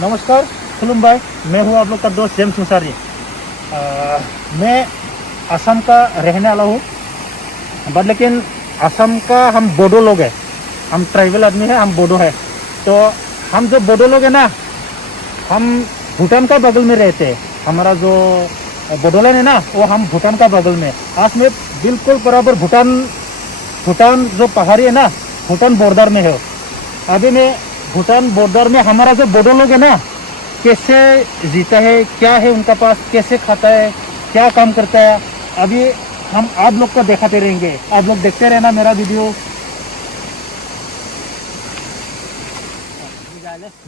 नमस्कार खुलुम भाई, मैं हूँ आप लोग का दोस्त जेम्स मुसारी। मैं असम का रहने वाला हूँ, बट लेकिन असम का हम बोडो लोग हैं, हम ट्राइबल आदमी हैं, हम बोडो है। तो हम जो बोडो लोग हैं ना, हम भूटान का बगल में रहते हैं। हमारा जो बोडोलैंड है ना, वो हम भूटान का बगल में, आज में बिल्कुल बराबर भूटान जो पहाड़ी है ना, भूटान बॉर्डर में है। अभी मैं भूटान बॉर्डर में हमारा जो बोडो लोग है ना, कैसे जीता है, क्या है उनका पास, कैसे खाता है, क्या काम करता है, अभी हम आप लोग को दिखाते रहेंगे। आप लोग देखते रहना मेरा वीडियो।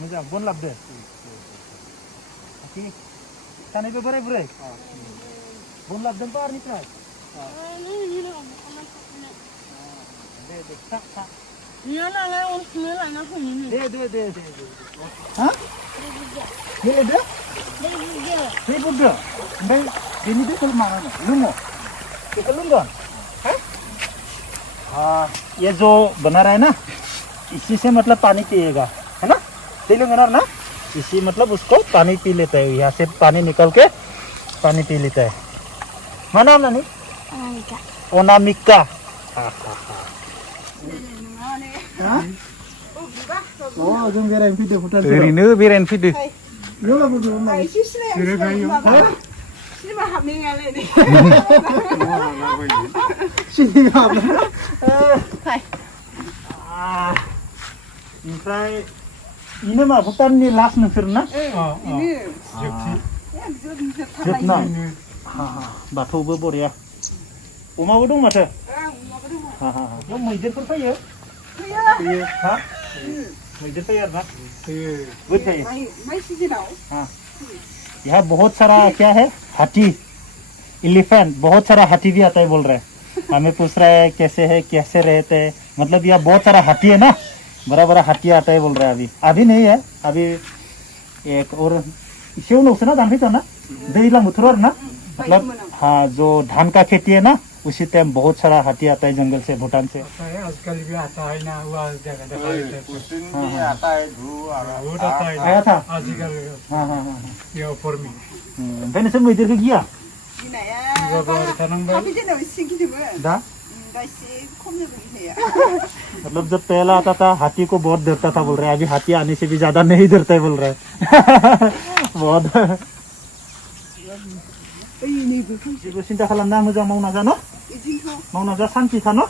मुझे बोन लाभ दे खाने पे बड़े बुरे बोन लाभ दे पार निकला दे हाँ ये दे ये बुद्ध भाई ini dia kalau mana lungo itu lungon हाँ ये जो बना रहा है ना, इसी से मतलब पानी पिएगा, है ना, तेलंगाना ना, इसी मतलब उसको पानी पी लेता है, यहाँ से पानी निकल के पानी पी लेता है। mana nani ओनामिका oh जों बेरायनो फैदो भुटान ओरैनो बेरायनो फैदो योला बुदु माय सिनेमा हाबनाय नङालै नै सिनेमा हाबनाय ओमफ्राय इनो मा भुटाननि लास्ट नोंसोर ना जोबना बाथौबो बरिया अमाबो दं माथो बेयाव मैदेरफोर फैयो हा मैदेर फैयो आरोना बुद फैयो माइ सिजनाव हाँ यहाँ बहुत सारा क्या है हाथी एलिफेंट बहुत सारा हाथी भी आता है बोल रहे हैं। हमें पूछ रहा है कैसे रहते हैं, मतलब यहाँ बहुत सारा हाथी है ना, बड़ा बड़ा हाथी आता है बोल रहा है। अभी नहीं है, अभी एक और इसे ना दान था ना दैलां बोथोर ना, मतलब हाँ जो धान का खेती है ना, उसी टाइम बहुत सारा हाथी आता है जंगल से, भूटान से। आजकल भी आता है ना, वो आया था हाँ हाँ हाँ ये ऊपर में मैंने सब मैदेर को किया मतलब जब पहला आता था हाथी को बहुत डरता था बोल रहे हैं, अभी हाथी आने से भी ज्यादा नहीं डरता है बोल रहे हैं बहुत चिंता खालामना मोजां मावना जा न मावना जा शांति था न,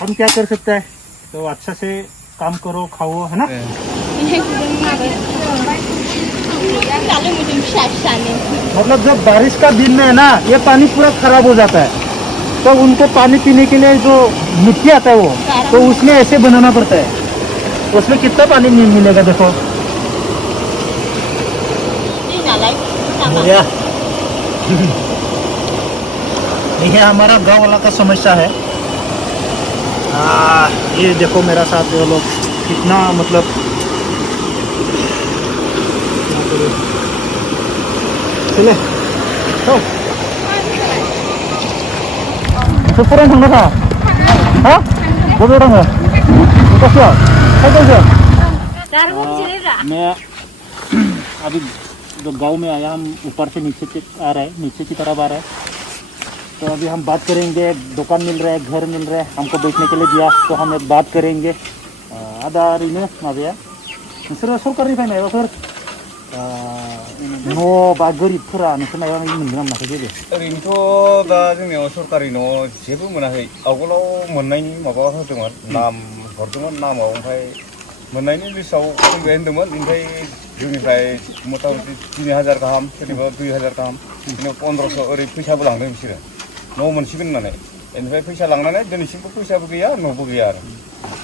हम क्या कर सकते हैं, तो अच्छा से काम करो खाओ, है ना। मतलब जब बारिश का दिन में है ना, ये पानी पूरा खराब हो जाता है, तो उनको पानी पीने के लिए जो मिट्टी आता है वो, तो उसमें ऐसे बनाना पड़ता है। उसमें कितना पानी मिलेगा देखो ये हमारा गांव वाला का समस्या है। ये देखो मेरा साथ वो लोग कितना मतलब चले तो पूरा ठंडा था हाँ वो भी ठंडा कैसे मैं अभी जो गांव में आया, हम ऊपर से नीचे आ रहे हैं, नीचे की तरफ आ रहे हैं, तो अभी हम बात करेंगे। दुकान मिल रहा है, घर मिल रहा है, हमको बैठने के लिए दिया, तो हम एक बात करेंगे। आदा ओरैनो माबाया नोंसोरो सरकारनिफ्राय माबाफोर न' बा गोरिबफोरा नोंसोर माबा माबि मोनदों नामा जेबो? ओरैनोथ' दा जोंनियाव सरकारि न' जेबो मोनाखै। आवगोलाव मोननायनि माबा होदोंमोन, नाम हरदोंमोन, नामाव ओमफ्राय मोननायनि लिस्टआव फैबाय होन्दोंमोन, ओमफ्राय जोंनिफ्राय मथा मथि 3000 गाहाम, सोरनिबा 2000 गाहाम, बिदिनो 1500 ओरै फैसाबो लांदों बिसोरो न' मोनसिगोन होननानै। बेनिफ्राय फैसा लांनानै दिनैसिमबो फैसाबो गैया, न'बो गैया आरो।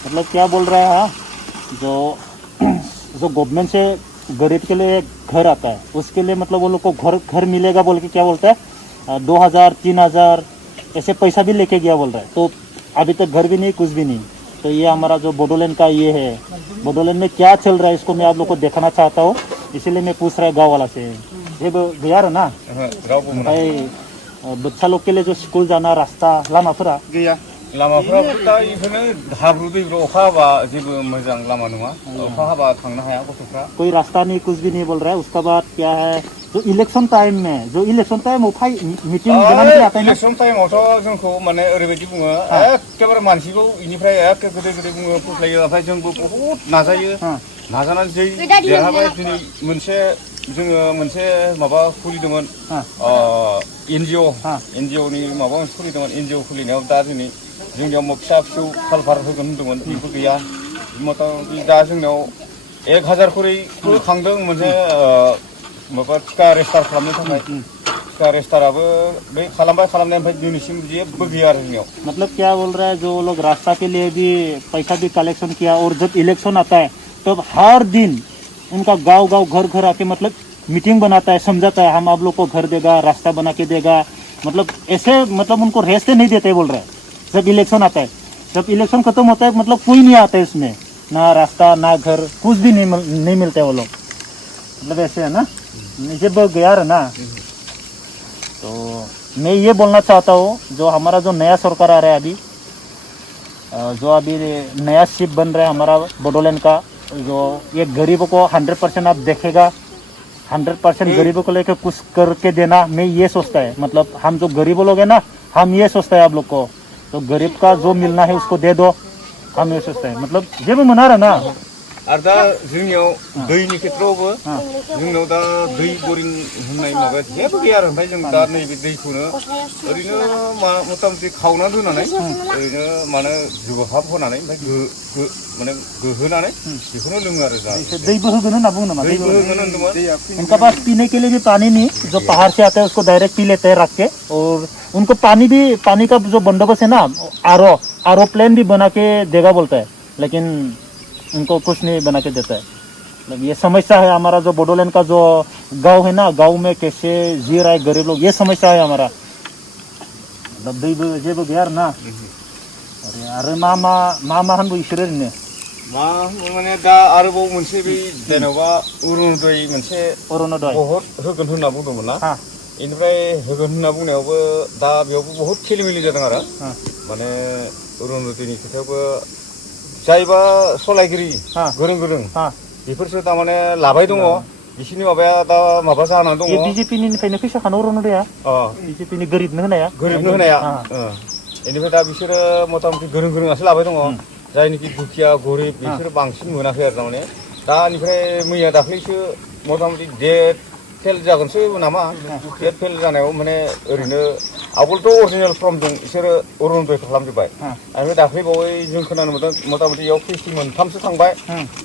मतलब क्या बोल रहा है जो गवर्नमेंट से गरीब के लिए घर आता है, उसके लिए मतलब वो लोग को घर मिलेगा बोल के क्या बोलता है 2000 3000 ऐसे पैसा भी लेके गया बोल रहा है। तो अभी तक घर भी नहीं, कुछ भी नहीं। तो ये हमारा जो बोडोलैंड का ये है, बोडोलैंड में क्या चल रहा है इसको मैं आप लोग को दिखाना चाहता हूँ, इसीलिए मैं पूछ रहा है गाँव वाला से। ये गया रहा ना भाई बच्चा लोग के लिए जो स्कूल जाना रास्ता लामाफोरा गैया लामाफ्राबो दा इफोरनो हाब्रु दैब्रु अखा हाबा जेबो मोजां लामा नङा अखा हाबा थांनो हाया गथ'फ्रा कोई रास्ता नहीं कुछ भी नहीं बोल रहा है उसका बाद क्या है जो इलेक्शन टाइम वो फाइ मीटिंग बनाने के आते हैं ना इलेक्शन टाइमावथ' जोंखौ माने ओरैबायदि बुङो एखेबारे मानसिखौ इनिफ्राय एखे गोदै गोदै बुङो फुस्लायो ओमफ्राय जोंबो बहुद नाजायो नाजानानै जै देरहाबाय दिनै जोङो मोनसे माबा खुलिदोंमोन एनजिअनि माबा मोनसे खुलिदोंमन एनजिअ खुलिनायाव दा दिनै जोंनियाव फिसा फिसौ कालभार होगोन होनदोंमोन बेबो गैया मथामथि दा जोंनियाव 1000 खरिबो खांदों मोनसे माबा टिका रेजिस्टार खालामनो थाखाय टिका रेजिस्टाराबो बै खालामनाय ओमफ्राय दिनैसिम जेबो गैया आरो जोंनियाव मतलब क्या बोल रहा है जो लोग रास्ता के लिए भी पैसा भी कलेक्शन किया और जब इलेक्शन आता है तब हर दिन उनका गांव घर घर आके मतलब मीटिंग बनाता है समझाता है हम आप लोग को घर देगा रास्ता बना के देगा मतलब ऐसे मतलब उनको रेस्ट नहीं देते बोल रहे हैं जब इलेक्शन आता है जब इलेक्शन खत्म होता है मतलब कोई नहीं आता है इसमें ना रास्ता ना घर कुछ भी नहीं मिलते वो लोग मतलब ऐसे है ना जब गया रहा ना तो मैं ये बोलना चाहता हूँ जो हमारा जो नया सरकार आ रहा है अभी जो अभी नया शिप बन रहा है हमारा बोडोलैंड का जो ये गरीबों को 100% आप देखेगा 100% गरीबों को लेकर कुछ करके देना मैं ये सोचता है मतलब हम जो गरीब लोग हैं ना हम ये सोचते हैं आप लोग को तो गरीब का जो मिलना है उसको दे दो हम ये सोचते हैं मतलब ये भी मना रहा ना आरो दा जोंनियाव दैनि खेत्रआवबो जोंनाव दा दै बरिं होननाय माबा जेबो गैया आरो ओमफ्राय जों दा नैबे दैखौनो ओरैनो मथामथि खावना दोननानै ओरैनो माने जौहाब होनानै ओमफ्राय माने गोहोनानै बेखौनो लोङो आरो दा दै बोहोगोन होनना बुङो नामा दै बोहोगोन होनदोंमोन उनका पास पीने के लिए भी पानी नहीं जो पहाड़ से आता है उसको डायरेक्ट पी लेते हैं रख के और उनको पानी का जो बंदोबस्त है ना आरओ प्लेन भी बना के देगा बोलता है लेकिन उनको कुछ नहीं बना के देता है मतलब ये समस्या है हमारा जो बोडोलैंड का जो गांव है ना गांव में कैसे जी रहा है गरीब लोग ये समस्या है हमारा मतलब जेबो गैया ना अरे मा होनबो इसोर ओरैनो मा माने दा आरोबाव मोनसे बे जेनेबा अरुणोदय मोनसे बहुत होगोन होनना बुंदोंमोन ना इनिफ्राय होगोन होनना बुंनायावबो दा बेयावबो बहुत खेलिमेलि जादों आरो माने अरुणोदयनि खोथायावबो जायबा सलायगिरि गोरों बेफोरसो तारमाने लाबाय दङ बिसिनि माबाया दा माबा जानानै दङ बिजेपिनिफ्रायनो फैसा खानो अरुणोदया बिजेपिनि गोरिबनो होनाया बेनिफ्राय दा बिसोरो मथामथि गोरोंआसो लाबाय दङ जायनिखि दुखिया गरिब बिसोर बांसिन मोनाखै आरो तारमाने दानिफ्राय मैया दाख्लैसो मथामथि डेट फेल जागोनसो नामा डेट फेल जानायाव माने ओरैनो आवगोलथ' अरिजिनेल फर्मजों बिसोरो अरुणोदय खालामजोब्बाय ओमफ्राय दाख्लैबावै जों खोनानो मोनदों मथामथि इयाव किस्ति मोनथामसो थांबाय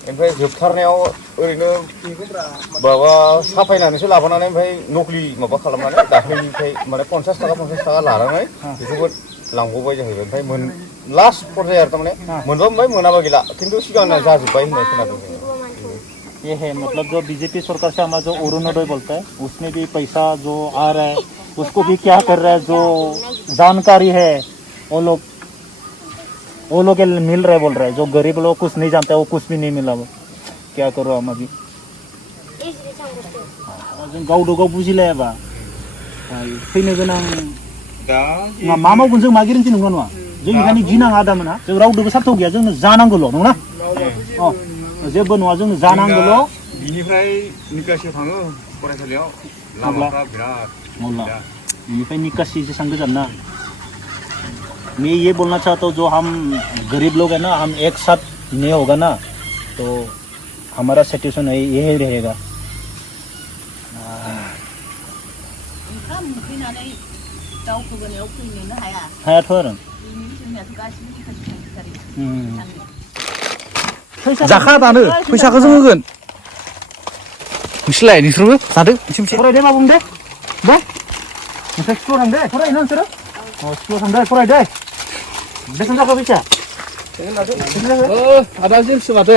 ओमफ्राय जोबथारनायाव ओरैनो माबा साफायनानैसो लाबोनानै ओमफ्राय नकलि माबा खालामनानै दाख्लैनिफ्राय माने 50 थाखा लानानै बेखौबो लांबावबाय जाहैबाय ओमफ्राय लास्ट पर्याय आरो तारमाने मोनबा मोनबाय मोनाबा गैला खिन्थु सिगांनो जाजोब्बाय होननाय खोनादों जोङो ये है मतलब जो बीजेपी सरकार से हमारा जो अरुणोदय बोलता है उसमें भी पैसा जो आ रहा है उसको भी क्या कर रहा है जो जानकारी है वो लोग मिल रहे बोल रहे हैं जो गरीब लोग कुछ नहीं जानते वो कुछ भी नहीं मिला वो क्या करो हम अभी गाव बुजिलायाबा फैनो गोनां मा मावगोन जों मा गेरेन्टि नंगौ नङा जों इखायनो गिनाङा आदामोनहा जों रावदोबो सार्थ गैया जोंनो जानांगौल' नंगौना जेबो नङा जोंनो जानांगौल' बिनिफ्राय निकासि थाङो फरायसालियाव लामाफ्रा बिराद बेनिफ्राय निकासि जेसां गोजान ना मैं ये बोलना चाहता हूँ जो हम गरीब लोग हैं ना हम एक साथ नहीं होगा ना तो हमारा सिचुएशन यही रहेगा हायाथ' आरो जाखा दानो फैसाखौ जों होगोन नोंसोरलाय नोंसोरबो जादो फरायदो मा बुंदो दे नोंसोर स्कुलाव थांदो फरायोना नोंसोरो स्कुलाव थांदो फरायदो बेसेबां जाखो फैसा आदा जेमसो माथो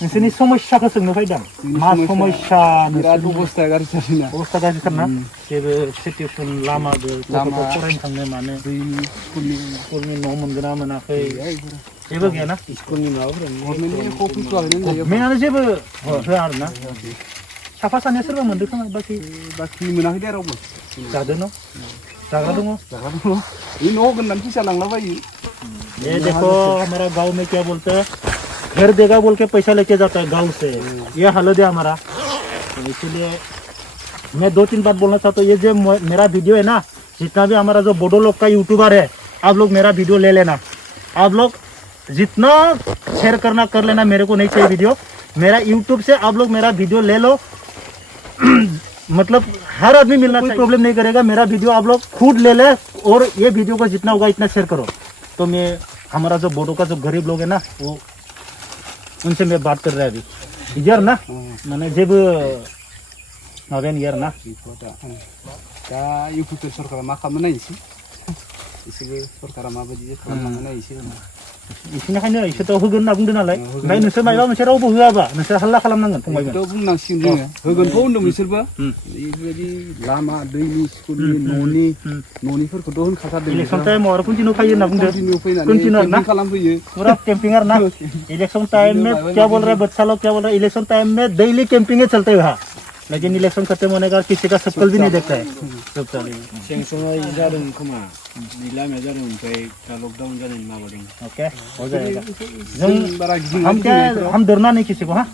नोंसोरनि समस्याखौ सोंनो फैदों मा समस्या अबस्था गाज्रिथारना जेबो सिचुएसन लामाबो फरायनो थांनो मानो स्कुलनि न' मोनगोन ना मोनाखै जेबो गैयाना स्कुलनि माबाफोर गभर्नमेन्टआनो जेबो होआ आरोना साफा सानैया सोरबा मोनदों खोमा बाखि मोनाखै दे रावबो जादों न' जाग्रा दङ जागा दङ बे न'आव गोननानै फैसा लांलाबायो ये देखो हमारा गांव में क्या बोलते हैं घर देगा बोल के पैसा लेके जाता है गांव से ये हालत है हमारा तो इसलिए मैं 2-3 बात बोलना चाहता हूँ ये जो मेरा वीडियो है ना जितना भी हमारा जो बोडो लोग का यूट्यूबर है आप लोग मेरा वीडियो ले लेना आप लोग जितना शेयर करना कर लेना मेरे को नहीं चाहिए वीडियो मेरा यूट्यूब से आप लोग मेरा वीडियो ले लो मतलब हर आदमी मिलना कोई प्रॉब्लम नहीं करेगा मेरा वीडियो आप लोग खुद ले ले और ये वीडियो को जितना होगा इतना शेयर करो तो मैं हमारा जो बोडो का जो गरीब लोग है ना वो उनसे मैं बात कर रहा है अभी यार ना मैंने जब माबायानो यार ना दा इउपिपिएल सरकारा मा खालामनो नायनोसै इसोरबो सरकारा माबायदि खालामनो नायनोसै बिसिनिखायनो इसोरथ' होगोन होनना बुंदों नालाय ओमफ्राय नोंसोर माबा मोनसे रावबो होआबा नोंसोर हाल्ला खालामनांगोन फंबायमोन थ' बुंनांसिगोन जोङो होगोनथ' होनदों बिसोरबो बेबायदि लामा दैनि स्कुलनि न'निफोरखौथ' होनखाथारदों इलेक्सन टाइमाव आरो कन्टिनिउ फैयो होनना बुंदों कन्टिनिउ आरो ना खालामफैयो पूरा कैंपिंग है ना इलेक्शन टाइम में क्या बोल रहे हैं बच्चा लोग क्या बोल रहे हैं इलेक्शन टाइम में डेली कैंपिंग है चलते हुआ लेकिन इलेक्शन खत्म होने का किसी का शक्ल भी नहीं देखता है सब चलेगा सेंसना जादों खोमा लामाया जादों ओमफ्राय दा लकडाउन जादों माबादों ओके हो जाएगा हम क्या हम डरना नहीं किसी को हाँ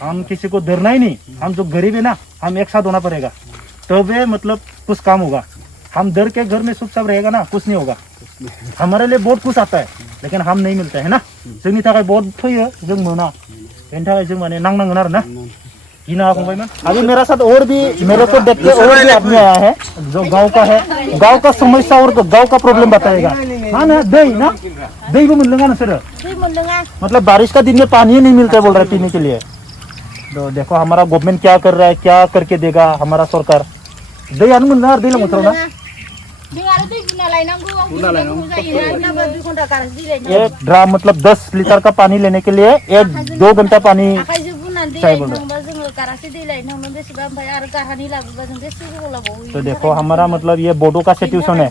हम किसी को डरना ही नहीं हम जो गरीब है ना हम एक साथ होना पड़ेगा तब मतलब कुछ काम होगा हम डर के घर में चुपचाप रहेगा ना कुछ नहीं होगा हमारे लिए बहुत कुछ आता है लेकिन हम नहीं मिलते है ना जोंनि थाखाय बहुत फैयो जों मोना बेनि थाखाय जों माने नांनांगोन आरो ना गिना फंबायमोन अभी मेरा साथ और भी मेरे को देख के और भी आदमी आया है जो गांव का है गांव का समस्या और गांव का प्रॉब्लम बताएगा हाँ ना दै भी मिल लेगा ना सर मतलब बारिश का दिन में पानी नहीं मिलता है बोल रहा है पीने के लिए तो देखो हमारा गवर्नमेंट क्या कर रहा है क्या करके देगा हमारा सरकार दै आनो मोनला आरो दैलां बोथोराव ना एक ड्राम मतलब 10 लीटर का पानी लेने के लिए 1-2 घंटा पानी चाहिए बोल तो देखो हमारा मतलब ये बोडो का सिचुएशन है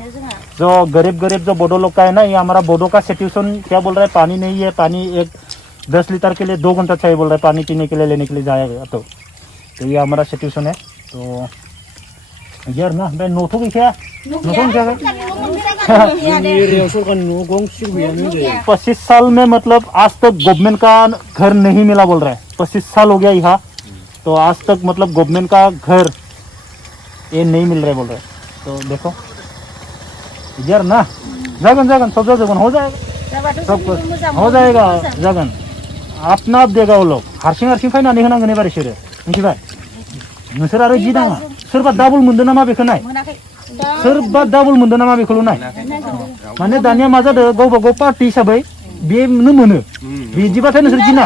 जो गरीब जो बोडो लोग का है ना ये हमारा बोडो का सिचुएशन क्या बोल रहा है पानी नहीं है पानी 10 लीटर के लिए 2 घंटा चाहिए बोल रहा है पानी पीने के लिए लेने के लिए जाएगा तो ये हमारा सिचुएशन है तो यार ना मैं नोटो क्या 25 साल में मतलब आज तक गवर्नमेंट का घर नहीं मिला बोल रहा है 25 साल हो गया यहाँ तो आज तक मतलब गवर्नमेंट का घर ये नहीं मिल रहा है बोल रहा है तो देखो यार ना जागन सब जागन हो जाएगा सब कुछ हो जाएगा जागन अपना आप देगा वो लोग हारसिं फाइनानै होनांगोन एबार इसोरो मिथिबाय नोंसोर आरो जि नाङा सोरबा डाबल मोनदों नामा बेखौ नाय सोरबा डाबल मोनदों नामा बेखौल' नाय माने दानिया मा जादों गावबा गाव पार्टी हिसाबै बेनो मोनो बिदिबाथाय नोंसोर गिना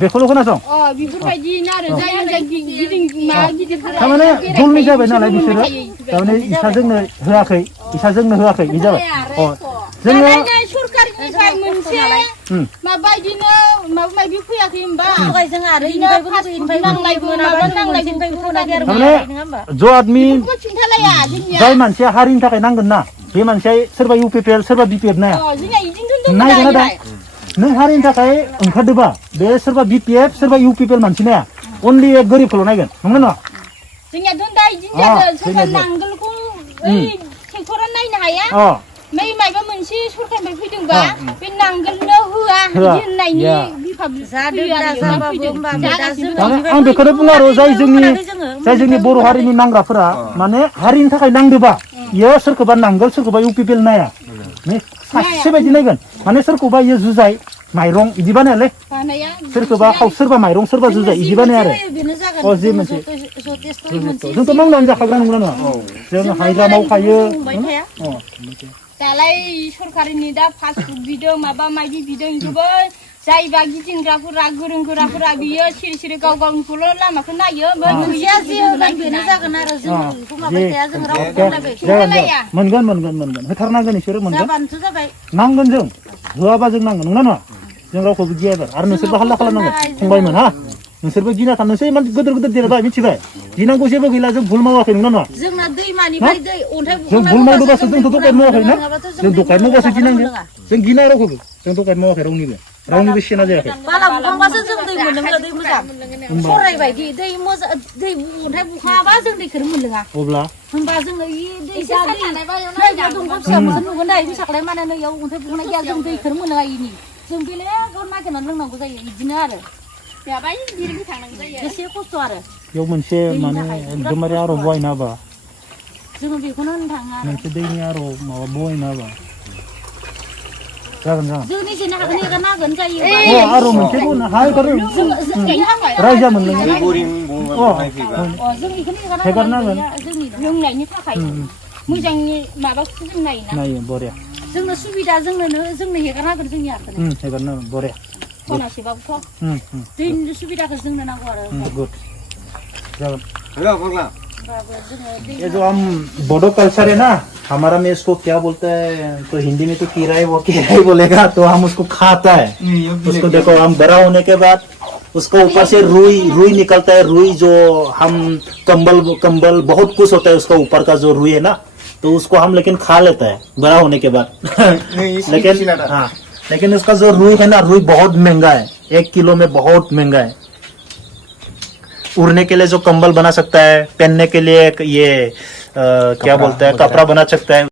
बेखौल' खोनासं थारमाने भुलनि जाबाय नालाय बिसोरो थारमाने इसा जोंनो होआखै बि जाबाय जोङो सरकारनिफ्राय मोनसे माबायदिनो माबा माबि फैयाखै होनबा जों आरो इनिफ्राय नांलायगोन जो आदमी जाय मानसिया हारिनि थाखाय नांगोन ना बे मानसिया सोरबा इउपिपिएल सोरबा बिपिएफ नाया नायगोन दा नों हारिनि थाखाय ओंखारदोबा बे सोरबा बिपिएफ सोरबा इउपिपिएल मानसि नाया अनलि एक गोरिबखौल' नायगोन नंगौ ना जोंनियाथ' दा इदिनो जादों सोरबा नांगोलखौ ट्रेक्टरा नायनो हाया मै माबा मोनसे सरकारनिफ्राय फैदोंबा बे नांगोलनो होआ होननायनि आं बेखौनो बुङो आरो जाय जोंनि बर' हारिनि नांग्राफोरा माने हारिनि थाखाय नांदोबा इयो सोरखौबा नांगोल सोरखौबा इउपिपिएल नाया सासे बायदि नायगोन माने सोरखौबा इयो जुजाय माइरं इदि बानायालै सोरखौबा सोरबा माइरं सोरबा जुजाय इदि बानाया आरो जे मोनसे जोंथ' मावनानै जाखाग्रा नंगौना नङा जों हाजिरा मावखायो दालाय सरकारनि दा पासबुक बिदों माबा माबि बिदों इखौबो जायबा गिदिंग्राफोरा गोरों गोराफोरा बियो सिरि सिरि गाव गावनिखौल' लामाखौ नायो मोनसेया जे होगोन बेनो जागोन आरो जों बेखौ माबाय थाया जों रावबो मोनगोन होथारनांगोन इसोरो मोनगोन जाबानोथ' जाबाय नांगोन जों होआबा जों नांगोन नंगौना नङा जों रावखौबो गिया एबार आरो नोंसोरबो हाल्ला खालामनांगोन फंबायमोन हा नोंसोरबो गिना था नोंसोर इमान गोदोर देरबाय मिथिबाय गिनांगौ जेबो गैला जों भुल मावाखै नंगौना नङा जोंना दैमानिफ्राय दै अन्थाइ जों भुल मावदोंबासो जोंथ' दखान मावाखै ना जों दखान मावबासो गिनांगोन जों गिना रावखौबो जों दखान मावाखै रावनिबो रावनिबो सेना जायाखै बाला बुखांबासो जों दै मोनलोङो दै मोजां सराय बायदि दै मोजां दै अन्थाइ बुखाङाबा जों दैखौनो मोनलोङा अब्ला होमबा जोङो दै जा दै दंग' फिसा मोनसे नुगोन दा बिसाखलाय माने नैयाव अन्थाइ बुखांनाय गैया जों दैखौनो मोनलोङा इनि जों बेलेगाव नागिरनानै लोंनांगौ जायो बिदिनो आरो एसे खस्थ' आरो बेयाव मोनसे माने एकदमबारे आरो बहायना होबा जोङो बेखौनो होननो थाङो आरो मोनसे दैनि आरो माबा बहायना होबा जागोन जागोन जों निजेनो हागोन एगारनो हागोन जायो आरो मोनसे हा एगारो रायजा मोनलोङो बोरिं जों बेखौनो हेगारनो हागोन जोंनि लोंनायनि थाखाय मोजांनि माबाखौ जों नायोना नायो बरिया जोंनो सुबिदा जोंनो हेगारनो हागोन जोंनि हाखौनो हेगारनो हागोन बरिया खनासेबाबोथ' दैनि सुबिदाखौ जोंनो नांगौ आरो गुड जागोन हेलो पगला होमबाबो जोङो ये जो हम बोडो कल्चर है ना हमारा में इसको क्या बोलते हैं तो हिंदी में तो कीरा ही वो कीरा ही बोलेगा तो हम उसको खाता है उसको देखो हम बड़ा होने के बाद उसको ऊपर से रुई निकलता है रुई जो हम कंबल बहुत कुछ होता है उसका ऊपर का जो रुई है ना तो उसको हम लेकिन खा लेता है बड़ा होने के बाद लेकिन हाँ लेकिन उसका जो रुई है ना रुई बहुत महंगा है 1 किलो में बहुत महंगा है उड़ने के लिए जो कंबल बना सकता है पहनने के लिए ये क्या बोलते हैं कपड़ा बना सकता है